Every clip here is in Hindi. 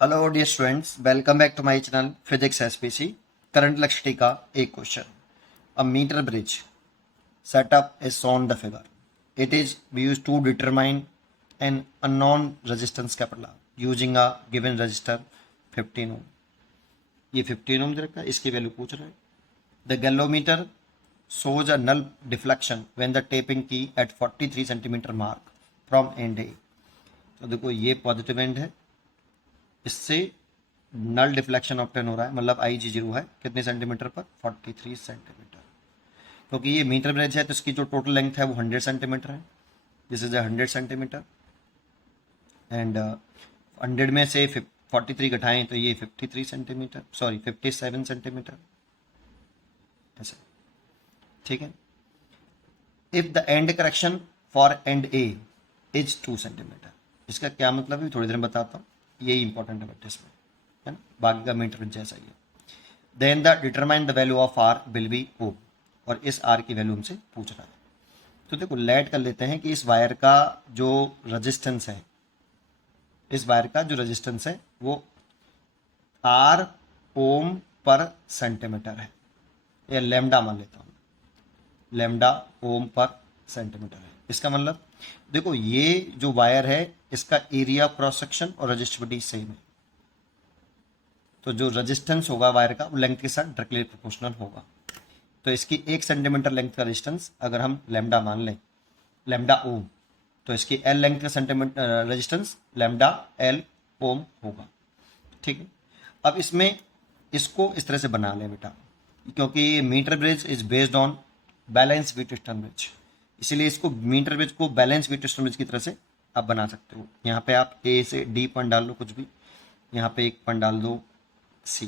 Hello dear students, welcome back to my channel physics SPC. Current electricity का एक क्वेश्चन। A meter bridge setup is shown the figure. It is used to determine an unknown resistance capital using a given resistor 15 ohm. ये 15 ohm दे रखा है, इसकी वैल्यू पूछ रहा है। The galvanometer shows a null deflection when the tapping key at 43 centimeter mark from end A. तो देखो ये पॉजिटिव एंड है, इससे नल डिफ्लेक्शन ऑप्टेन हो रहा है, मतलब आई जी जीरो है कितने सेंटीमीटर पर 43 सेंटीमीटर। क्योंकि ये मीटर ब्रिज है तो इसकी जो टोटल लेंथ है वो 100 सेंटीमीटर है। दिस इज 100 सेंटीमीटर एंड 100 में से 43 घटाएं तो ये 53 सेंटीमीटर, सॉरी 57 सेंटीमीटर ऐसे, ठीक है। If the end correction for and A is 2 centimetre, इसका क्या मतलब है थोड़ी देर में बताता हूँ, यही इंपॉर्टेंट है बेटे इसमें, है ना, बाकी का मीटर जैसा ही है। Then the determine the value of R will be ओ, और इस आर की वैल्यू हमसे पूछ रहा है। तो देखो लेट कर लेते हैं कि इस वायर का जो रेजिस्टेंस है, इस वायर का जो रेजिस्टेंस है वो आर ओम पर सेंटीमीटर है, या लेमडा मान लेता हूँ, लेमडा ओम पर सेंटीमीटर है। इसका मतलब देखो ये जो वायर है इसका एरिया क्रॉस सेक्शन और रेजिस्टिविटी सेम है, तो जो रेजिस्टेंस होगा वायर का वो लेंथ के साथ डायरेक्टली प्रोपोर्शनल होगा। तो इसकी 1 सेंटीमीटर लेंथ का रेजिस्टेंस अगर हम लेमडा मान लें, लेमडा ओम, तो इसकी एल लेंथ का सेंटीमीटर रेजिस्टेंस लेमडा एल ओम होगा, ठीक है। अब इसमें इसको इस तरह से बना लें बेटा, क्योंकि meter bridge is based on balance Wheatstone bridge, इसीलिए इसको मीटर ब्रिज को बैलेंस व्हीटस्टोन ब्रिज की तरह से आप बना सकते हो। यहाँ पे आप ए से डी पॉइंट डाल लो कुछ भी, यहाँ पे एक पॉइंट डाल दो सी।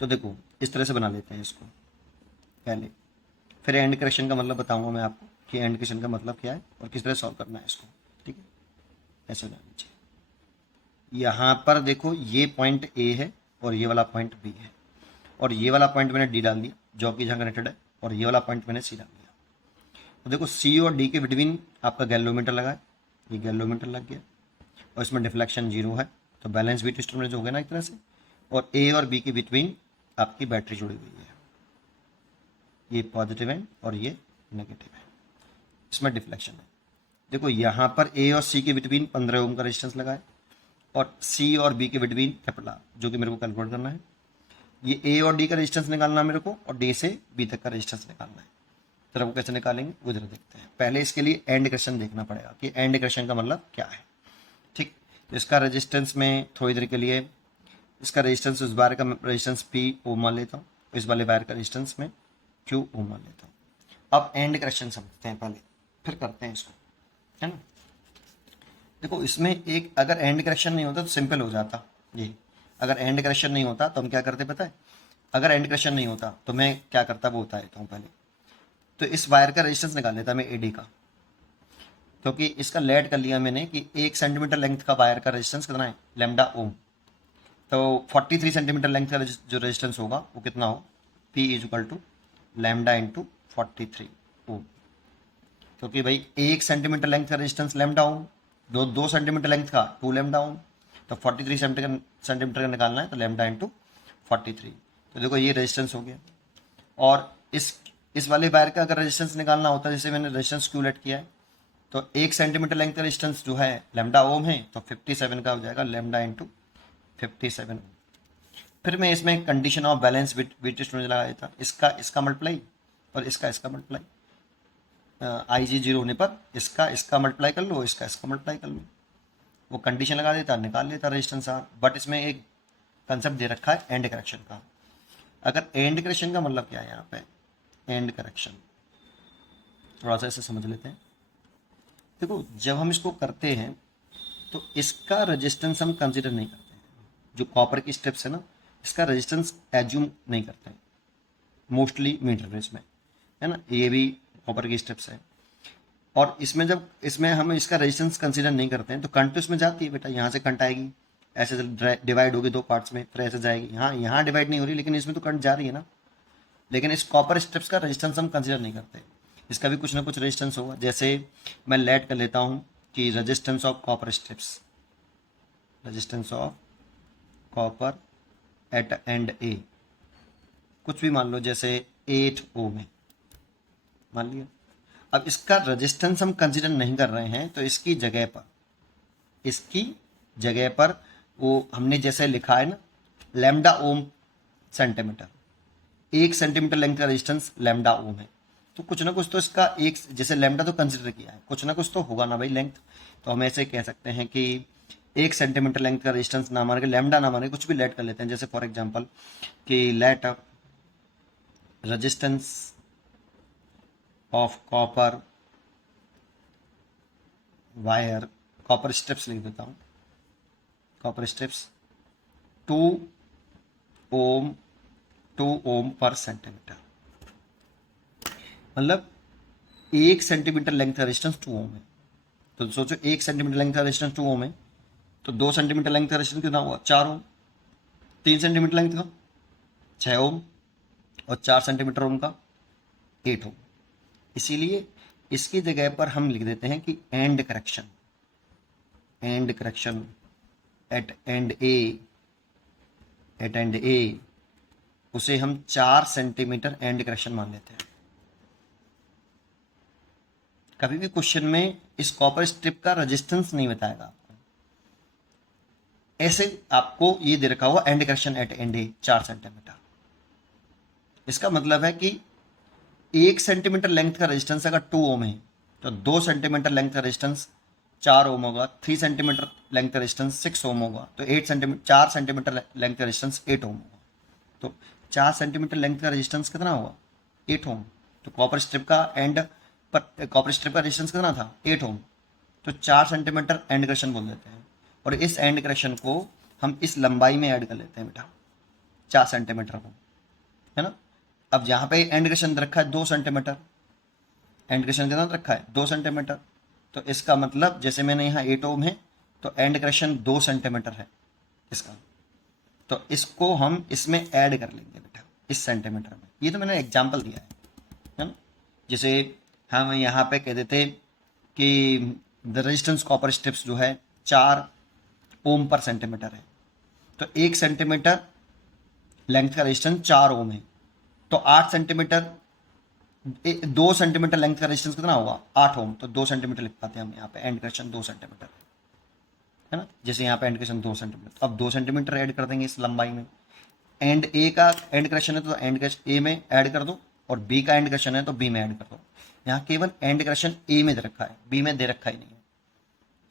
तो देखो इस तरह से बना लेते हैं इसको पहले, फिर एंड करेक्शन का मतलब बताऊंगा मैं आपको कि एंड करेक्शन का मतलब क्या है और किस तरह सॉल्व करना है इसको, ठीक है। ऐसे होना चाहिए। यहाँ पर देखो ये पॉइंट ए है और ये वाला पॉइंट बी है, और ये वाला पॉइंट मैंने डी डाल दिया जो कि जहाँ कनेक्टेड है, और ये वाला पॉइंट मैंने सी डाल दिया। तो देखो सी और डी के बिटवीन आपका गैल्वोमीटर लगा है, ये गैल्वोमीटर लग गया, और इसमें डिफ्लेक्शन जीरो है, तो बैलेंस बीट इंस्ट्रूमेंट हो गया ना एक तरह से। और ए और बी के बिटवीन आपकी बैटरी जुड़ी हुई है, ये पॉजिटिव है और ये नेगेटिव है, इसमें डिफ्लेक्शन है। देखो यहाँ पर ए और सी के बिटवीन 15 ओम का रेजिस्टेंस लगा है, और सी और बी के बिटवीन कैपिटल आर, जो कि मेरे को कैलकुलेट करना है। ये ए और डी का रेजिस्टेंस निकालना है मेरे को, और डी से बी तक का रेजिस्टेंस निकालना है। तो वो कैसे निकालेंगे वो जरा देखते हैं। पहले इसके लिए एंड इक्वेशन देखना पड़ेगा कि एंड इक्वेशन का मतलब क्या है, ठीक। तो इसका रेजिस्टेंस में थोड़ी देर के लिए इसका रेजिस्टेंस, उस वायर का रेजिस्टेंस पी ओम मान लेता हूँ, इस वाले वायर का रेजिस्टेंस में क्यू ओम मान लेता हूँ। अब एंड करेक्शन समझते हैं पहले, फिर करते हैं इसको, है ना। देखो इसमें एक अगर एंड करेक्शन नहीं होता तो सिंपल हो जाता ये, अगर एंड करेक्शन नहीं होता तो हम क्या करते पता है, अगर एंड करेक्शन नहीं होता तो मैं क्या करता वो बता देता हूँ पहले। तो इस वायर का रेजिस्टेंस निकाल लेता मैं एडी का, क्योंकि इसका लेट कर लिया मैंने कि 1 सेंटीमीटर लेंथ का वायर का रेजिस्टेंस कितना है, लेमडा ओम। तो 43 सेंटीमीटर लेंथ का जो रेजिस्टेंस होगा वो कितना हो, P is equal to lambda into 43 ohm, क्योंकि भाई 1 सेंटीमीटर लेंथ का resistance lambda ohm, 2 centimetre length का 2 लेमडा ओम, तो 43 सेंटीमीटर का निकालना है तो लेमडा इंटू 43। तो देखो ये रेजिस्टेंस हो गया। और इस वाले वायर का अगर रेजिस्टेंस निकालना होता है, जैसे मैंने रेजिस्टेंस क्यूलेट किया है, तो 1 सेंटीमीटर लेंथ का रेजिस्टेंस जो है लेमडा ओम है, तो 57 का हो जाएगा लेमडा इंटू 57। फिर मैं इसमें कंडीशन ऑफ बैलेंस वेटेज लगा देता, इसका मल्टीप्लाई और इसका मल्टीप्लाई, आई जी जीरो होने पर इसका मल्टीप्लाई कर लो, इसका मल्टीप्लाई कर लो, वो कंडीशन लगा देता, निकाल लेता रेजिस्टेंस आर। बट इसमें एक कंसेप्ट दे रखा है एंड करेक्शन का। अगर एंड करेक्शन का मतलब क्या है, यहाँ पे एंड करेक्शन थोड़ा सा इसे समझ लेते हैं। देखो जब हम इसको करते हैं तो इसका रेजिस्टेंस हम कंसिडर नहीं करते हैं, जो कॉपर की स्टेप्स है ना, इसका रेजिस्टेंस एज्यूम नहीं करते हैं मोस्टली मीटर ब्रिज में, है ना, ये भी कॉपर की स्टेप्स है। और इसमें जब इसमें हम इसका रेजिस्टेंस कंसीडर नहीं करते हैं तो करंट तो इसमें जाती है बेटा, यहाँ से करंट आएगी, ऐसे डिवाइड होगी 2 पार्ट्स में, फिर ऐसे जाएगी, यहाँ डिवाइड नहीं हो रही लेकिन इसमें तो करंट जा रही है ना। लेकिन इस कॉपर स्टेप्स का रेजिस्टेंस हम कंसीडर नहीं करते, इसका भी कुछ ना कुछ रेजिस्टेंस होगा। जैसे मैं लेट कर लेता हूँ कि resistance of copper steps resistance of copper at and A, कुछ भी मान लो, जैसे 8 ओम है मान लिया। अब इसका रेजिस्टेंस हम कंसिडर नहीं कर रहे हैं, तो इसकी जगह पर वो हमने जैसे लिखा है ना, लैम्डा ओम सेंटीमीटर, 1 सेंटीमीटर लेंथ का रेजिस्टेंस लैम्डा ओम है। तो कुछ ना कुछ तो इसका एक, जैसे लैम्डा तो कंसिडर किया है, कुछ ना कुछ तो होगा ना भाई लेंथ। तो हम ऐसे कह सकते हैं कि 1 सेंटीमीटर लेंथ का रेजिस्टेंस ना मान के, लैम्डा ना मान के, कुछ भी लेट कर लेते हैं। जैसे फॉर एग्जांपल कि let resistance of copper wire, copper strips लिख देता हूँ, कॉपर स्ट्रिप्स 2 ओम 2 ओम पर सेंटीमीटर, मतलब 1 सेंटीमीटर लेंथ का रेजिस्टेंस 2 ओम है। तो सोचो 1 सेंटीमीटर लेंथ का रेजिस्टेंस 2 ओम है, तो 2 सेंटीमीटर लेंथ का रेजिस्टेंस कितना हुआ, 4 ओम। 3 सेंटीमीटर लेंथ का 6 ओम, और 4 सेंटीमीटर ओम का 8 ओम। इसीलिए इसकी जगह पर हम लिख देते हैं कि एंड करेक्शन एट एंड ए, उसे हम 4 सेंटीमीटर एंड करेक्शन मान लेते हैं। कभी भी क्वेश्चन में इस कॉपर स्ट्रिप का रेजिस्टेंस नहीं बताएगा आपको, ऐसे आपको ये दे रखा हुआ end correction at and a 4 centimetre. इसका मतलब है कि 1 सेंटीमीटर लेंथ का रेजिस्टेंस अगर 2 ओम है, तो 2 सेंटीमीटर लेंथ का रेजिस्टेंस 4 ओम होगा। 3 सेंटीमीटर लेंथ का रेजिस्टेंस 6 ओम होगा। तो 4 सेंटीमीटर लेंथ का रेजिस्टेंस 8 ओम होगा। तो 4 सेंटीमीटर लेंथ का रेजिस्टेंस कितना होगा, 8 ओम। तो कॉपर स्ट्रिप का रेजिस्टेंस कितना था, 8 ओम। तो 4 सेंटीमीटर एंड करेक्शन बोल देते हैं, और इस एंड करेक्शन को हम इस लंबाई में ऐड कर लेते हैं बेटा, 4 सेंटीमीटर को, है ना। अब यहाँ पे एंड करेक्शन रखा है 2 सेंटीमीटर, एंड करेक्शन कितना रखा है, 2 सेंटीमीटर। तो इसका मतलब जैसे मैंने यहाँ 8 ओम है, तो एंड करेक्शन 2 सेंटीमीटर है इसका, तो इसको हम इसमें ऐड कर लेंगे बेटा, इस सेंटीमीटर में। ये तो मैंने एग्जाम्पल दिया है ना। जैसे हम यहाँ पे कह देते कि द रेजिस्टेंस कॉपर स्ट्रिप्स जो है 4 ओम पर सेंटीमीटर है, तो 1 सेंटीमीटर लेंथ का रेजिस्टेंस 4 ओम है, तो 2 सेंटीमीटर लेंथ का रेजिस्टेंस कितना होगा, 8 ओम। तो 2 सेंटीमीटर लिख पाते हैं हम यहाँ पे, एंड करेक्शन 2 सेंटीमीटर है ना। जैसे यहाँ पे एंड करेक्शन 2 सेंटीमीटर, अब 2 सेंटीमीटर ऐड कर देंगे इस लंबाई में। एंड ए का एंड करेक्शन है तो एंड करेक्शन ए में ऐड कर दो, और बी का एंड करेक्शन है तो बी में ऐड कर दो। यहाँ केवल एंड करेक्शन ए में दे रखा है, बी में दे रखा ही नहीं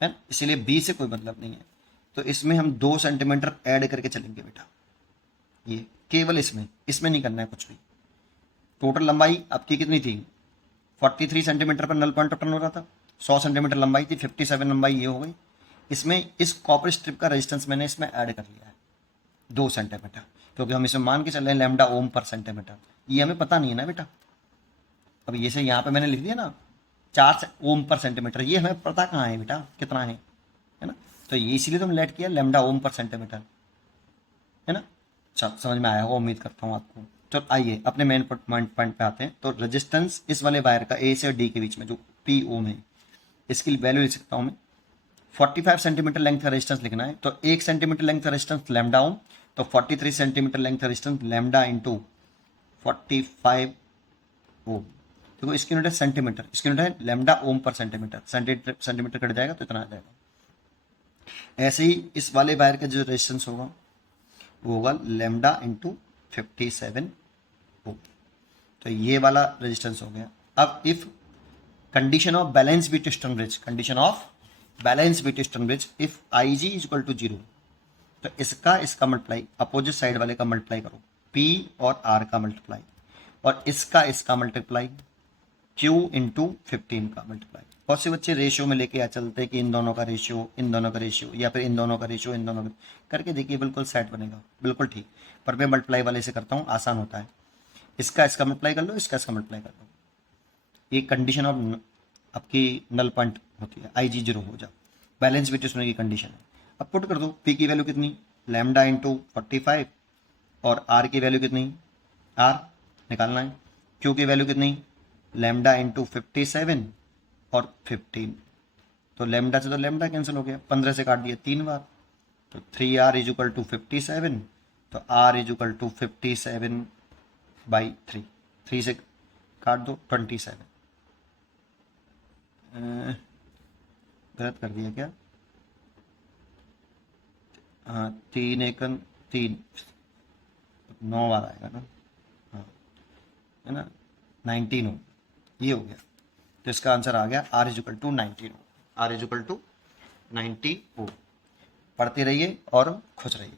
है ना, इसीलिए बी से कोई मतलब नहीं है। तो इसमें हम 2 सेंटीमीटर ऐड करके चलेंगे बेटा, ये केवल इसमें नहीं करना है कुछ भी। टोटल लंबाई आपकी कितनी थी, 43 सेंटीमीटर पर नल पॉइंट टर्न हो रहा था, 100 सेंटीमीटर लंबाई थी, 57 लंबाई ये हो गई। इसमें इस कॉपर स्ट्रिप का रेजिस्टेंस मैंने इसमें ऐड कर लिया है 2 सेंटीमीटर, क्योंकि हम इसमें मान के चल रहे हैं लैम्डा ओम पर सेंटीमीटर, ये हमें पता नहीं है ना बेटा। अब ये से यहाँ पे मैंने लिख दिया ना 4 ओम पर सेंटीमीटर, ये हमें पता कहाँ है बेटा कितना है ना। तो ये इसीलिए तो हम लेट किया लैम्डा ओम पर सेंटीमीटर, है ना। समझ में आया होगा, उम्मीद करता हूँ आपको। तो आइए अपने मेन पॉइंट पे आते हैं। तो रेजिस्टेंस इस वाले वायर का ए से डी के बीच में जो पी ओम है, इसकी वैल्यू लिख सकता हूँ मैं, 45 सेंटीमीटर लेंथ का रेजिस्टेंस लिखना है, तो 1 सेंटीमीटर लेंथ का रेजिस्टेंस लैम्डा ओम, तो 43 सेंटीमीटर लेंथ का रेजिस्टेंस लैम्डा इंटू 45 ओम। देखो इसकी यूनिट है सेंटीमीटर, इसकी यूनिट है लैम्डा ओम पर सेंटीमीटर, सेंटीमीटर कट जाएगा तो इतना आ जाएगा। ऐसे ही इस वाले वायर का जो रेजिस्टेंस होगा वो होगा लैम्डा इंटू 57 ओम। तो ये वाला रेजिस्टेंस हो गया। अब if condition of balance Wheatstone bridge, if I G is equal to 0, तो इसका मल्टीप्लाई अपोजिट साइड वाले का मल्टीप्लाई करो, P और R का मल्टीप्लाई, और इसका मल्टीप्लाई Q इंटू 15 का मल्टीप्लाई। बहुत से बच्चे रेशियो में लेके आ चलते हैं कि इन दोनों का रेशियो, या फिर इन दोनों का रेशियो, करके देखिए बिल्कुल सेट बनेगा, बिल्कुल ठीक। पर मैं मल्टीप्लाई वाले से करता हूँ, आसान होता है। इसका मल्टीप्लाई कर लो, इसका मल्टीप्लाई कर लो। ये कंडीशन ऑफ आपकी नल पॉइंट होती है, IG 0 हो जाए, बैलेंस विथ स्टोन की कंडीशन है। अब पुट कर दो, P की वैल्यू कितनी, लैम्डा इंटू 45, और R की वैल्यू कितनी, R निकालना है, Q की वैल्यू कितनी, लैम्डा इंटू 57 और 15। तो लैम्डा से तो लैम्डा कैंसिल हो गया, 15 से काट दिया 3 बार, तो 3r इज इक्वल टू 57, तो r इज इक्वल टू 57/3, 3 से काट दो 27। गलत कर दिया क्या? हाँ, 3 एकन 3, 9 बार आएगा ना, हाँ है ना, 19 हो, ये हो गया। तो इसका आंसर आ गया r इज इक्वल टू 19 हो, r इज इक्वल टू 90 हो। पढ़ते रहिए और खुश रहिए।